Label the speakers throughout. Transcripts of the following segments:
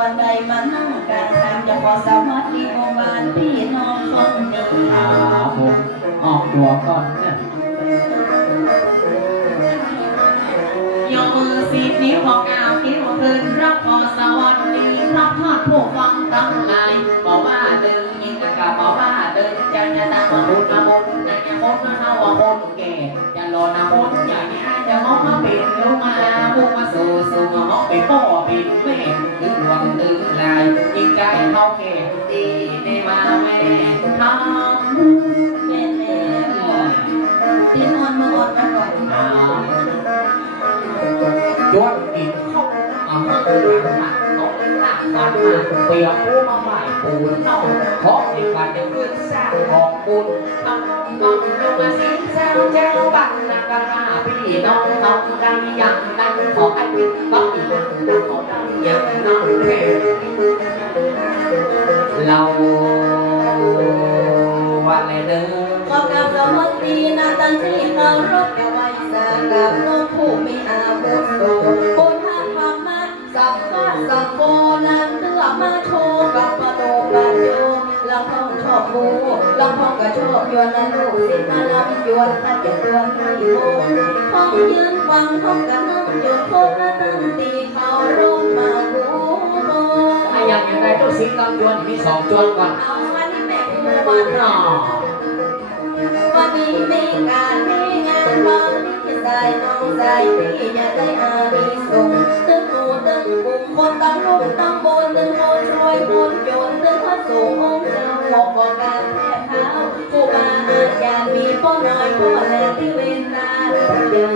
Speaker 1: วันใดมานั่งกันทำจะขอสวัสดีองค์บานพี่น้องคนนี้
Speaker 2: ครับผมออกตัวก่อนนะ
Speaker 1: ยกมือสิบนิ้วบอกกล่าวคิ้วขึ้นรับขอสวัสดีรับทอดผู้ฟังทั้งหลายบอกว่าเดินยิงกับบอกว่าเดินจะจะตามมาบุ ยยิงใจเขาแก่ดีในมาแม่ทำแม่แม่ที่นอนมาอดมาก่อน
Speaker 2: อ่าจวนกินข้าวอาหารหลังหลังน้องหลังวันมาเปียกผู้มาใหม่ปูนน้องขอให้กันจะขึ้นสร้างของบุญต้องต้องลงมาสิ้นเจ้าเจ้าบังนากรา เป็นต้องอีกขอได้ยังน้องเพ่เราวันเลยเด้อ
Speaker 1: ขอกราบสวัสดีนาตันที่เคารพกับไว้สากับน้องผู้มีอาวุโสปุณธธรรมะสัพพะสัพโพนำเลือมาโชกับปโนปัญโยลำพองชอบบู ลำพองกระโจกยวนนั้นลูกศิษย์มาลำยวนถ้าจะตัวนให้โมห้องยืนฟังห้องกระนั่งจนโคตรตั้งตีเขาร่มมากูโม
Speaker 2: ไอ้ยังยังไงเจ้าสิงลำยวนมีสองจวนก่อน
Speaker 1: เอาวันนี้แม่กูวันนอวันนี้มีการมีงานบ้าง ใส่น้องใส่พี่อย่าได้อานิสงตึ้งหมู่ตึ้งกลุ่มคนตั้งลูกตั้งบนตึ้งคนรวยคนจนตึ้งพระสงฆ์องค์เจ้าบอกบอกการแท้เท้าผู้บาอาจารย์มีพ่อน้อยพ่อแลที่เวนนาเดิน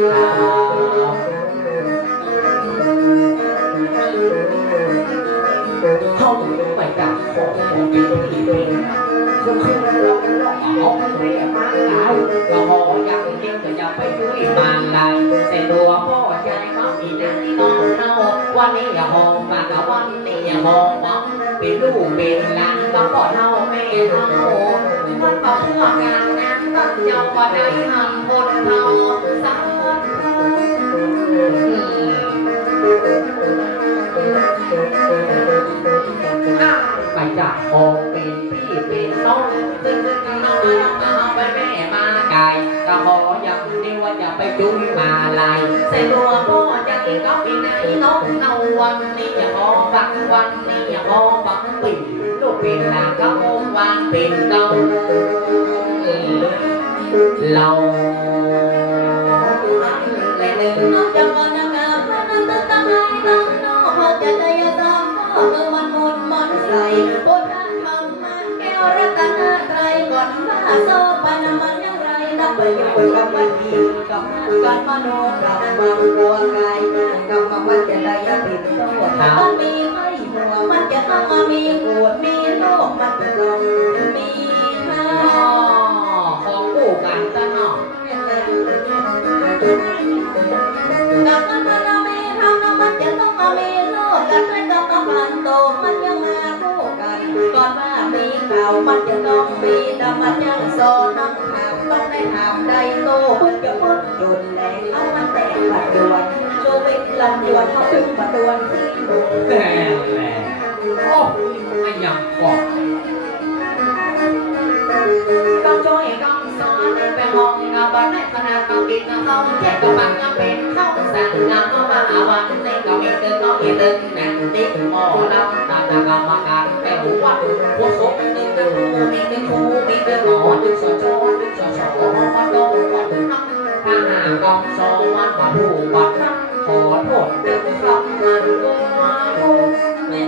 Speaker 2: เขาไปจับของของกินที่เป็นคนคือเราเราเอาไปเรียมาหลายเราหอยังเดียวแต่ยัง ไปช่วยมาลายเส้นตัวพ่อใจเขามีหน้าที่น้องเราวันนี้อย่าหองมากับวันนี้อย่าหองมองเป็นลูกเป็นหลานก็พ่อเท่าแม่เท่ามันต้องเพื่อการงานต้องเจ้าก็ได้ทำคนเท่าสาวไปจากพอเป็นพี่เป็นน้องซึ่งน้องน้องเอาไปแม่มาไก่ก็ขออย่าง อย่าไปจุ้ยมาลายใส่ตัวพ่อจะกินก็กินไหนน้องเอาวันนี้อย่าขอฟังวันนี้อย่าขอฟังปิ่นลูกเป็นลาก็คงวางเป็นเราเราเลยหนึ่ง
Speaker 1: น้องจะก่อนนะการนันตตั้งให้น้งน้องเขาจะได้ยาตาพ่อเมื่อมันหมดมันใส่บนทางธรรมะแก้วรัตนตรก่อนมาโซปานมัน ยังไรนับปรับวันดีกับการมโนกรรมบางบัวกายกรรมมันจะได้ยาปิดโทษมันมีไม่หัวมันจะต้องมีโกรมีโลกมันจะต้องมีมา
Speaker 2: ของกูกันซะเนาะ
Speaker 1: ถามได้โตพึ่งจะพึ่งหยุดแรงเอามันแต่ปัจจุบันชีวิตลำดวนเขาพึ่งมาดวนที่หนุ่ม
Speaker 2: แม่แหละโอ้ไม่ยังบอก
Speaker 1: ต้องช่วยต้องสอนไปมองกับบ้านในข หากองสองวันมาผู้วัดนั้ขอโทษตึงคำมันก็มาพูดแม่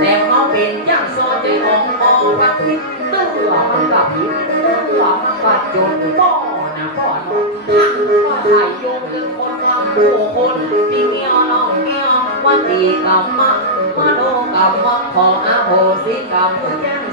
Speaker 1: แต่เขาเป็นย่างโซใจของอวัดทิศตื้อมันกับผิดตื้อมันกับจนป้อนะป้อนหักว่าไทยโยมเป็นคนว่าผู้คนที่เงี้ยวน้องเงี้ยววันดีกรรมะมาโนกรรมะขออาโหสิกรรมย่างโซกะเลวจีและน้องก็อินน้องอารมณ์จนได้มานั่งวันนี้ว่าสุมาเจ้านี่ว่าสุมาเจ้าบุญน้องจะก่อนนะสุมาดึงตั้งไปบนจากสองข้างบนนักคนฟังอยู่ลุง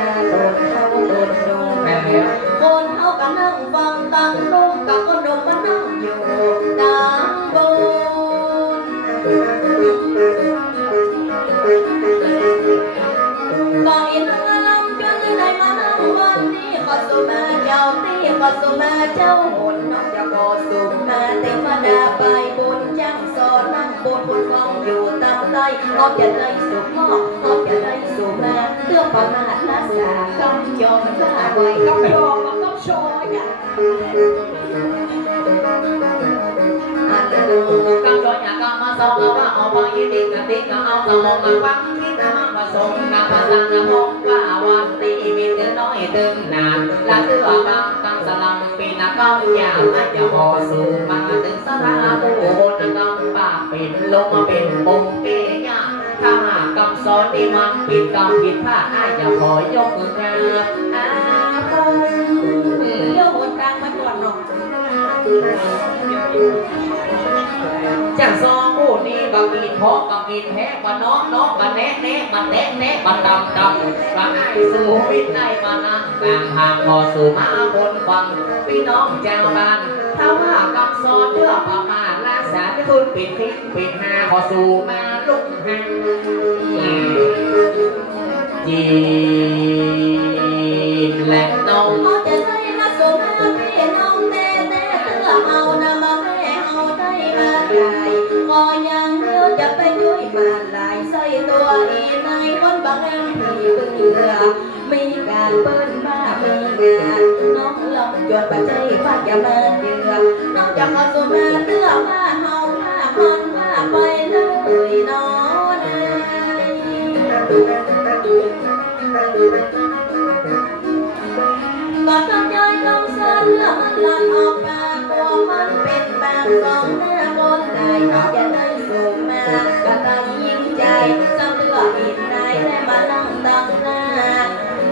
Speaker 1: ะ นี้ขอสุมาเจ้าตีขอสุมาเจ้าหนน้องจะขอสุมาเทวดาไปบุญจังสอนนั่งบนบนฟังอยู่ตามไรก็จะได้สุขมอกก็จะได้สุมาเพื่อประมาทรักษากำยอมกล้าไว้กำยอมก็ต้องโชว์อย่าง
Speaker 2: อันดูกำลังอยากกำมาส่งเอาว่าเอาไปยินดีกันดีก็เอากระมองมาฟังที่ทำมาส่งกับภาษาพงว่าวันตีมีเงินน้อย ตึงนานละเตือบางตั้งสลังปีนักก้าอย่างอาจจะพอสู่มาถึงสลาผู้บนกำปากเป็นลงมาเป็นปงเกยาถ้าหากคำสอนที่มันผิดกรรมผิดพลาดอาจจะขอยกมือเรืออาปง
Speaker 1: เลี้ยวบนกลางมาก่อนเนาะ
Speaker 2: จังซอง ผู้นี้ก็กินเพาะก็กินแพ้ก็น้องน้องก็แนะแนะมันแนะแนะมันดำดำรักไอ้สู่วิตได้มานั่งกลางทางพอสู่มาบนฟังพี่น้องเจ้าบ้านถ้าว่าคำสอนเพื่อประมาทละสารคุณปิดทิ้งปิดหาพอสู่มาลุกหันจีนและน้อง
Speaker 1: เขาจะได้มาสมมาพี่น้องแต่แต่เตือเอานะมาแม่เอาได้มาใหญ่ก็ย มาหลายใส่ตัวอีในคนบางแห่งมีเบื่อมีการเปิ้นมามีงานน้องลองจดปัจจัยฝากอย่ามาเยือน้องจะมาสมมาเตื้อมาเฮามาฮอนมาไป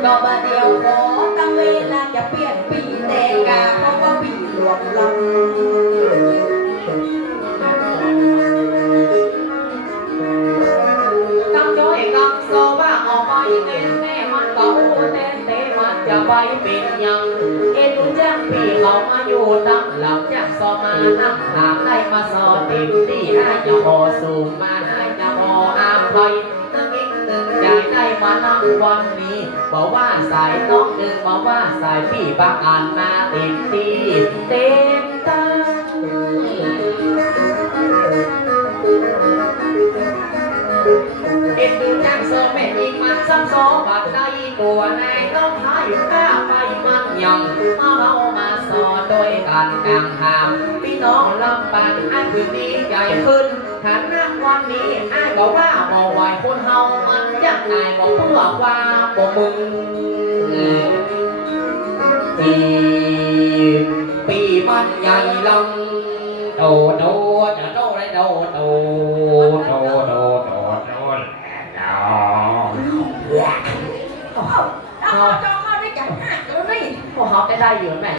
Speaker 1: ก็บาเดียวขอตั้งเวลาจะเปลี่ยนปีแต่กาเพราะว่าปีหลวงลำ
Speaker 2: กำจ้อยกำโซว่าออกไปเต้นแม่มันก็อู้เต้นเตะมันจะไปเป็นยังเอ็นดูจ้งพี่เขามาอยู่ตั้งหลังจากสอมานั่งถามได้มาสอนเต็มที่ให้จะพอสูงมาห้จะพออามไมานั่งวันนี้บอกว่าสายน้องดึงบอกว่าสายพี่บางอ่านมาต็มที่เต็มตั้งเอ็นดูจังโซแม่ยิงมันซ้ำโซบัดได้ตัวนายต้องหาอยู่ก้าไปมันยังมาเมามาสอนโดยกันกลางทางพี่ น้องลำปันอันคืนนี้ใหญ่ขึ้นฐานะวันนี้อ้ายบอกว่าบอกไหวคนเฮามันยังไงบอกเพื่อความบอกมึงทีปีมันใหญ่ลำโดโดจะโดได้โดโดโดโดโดโด
Speaker 1: เอาเอาเอาเอาได้จังห้าแล้วนี่
Speaker 2: พวกเขาได้ได้อยู่แม่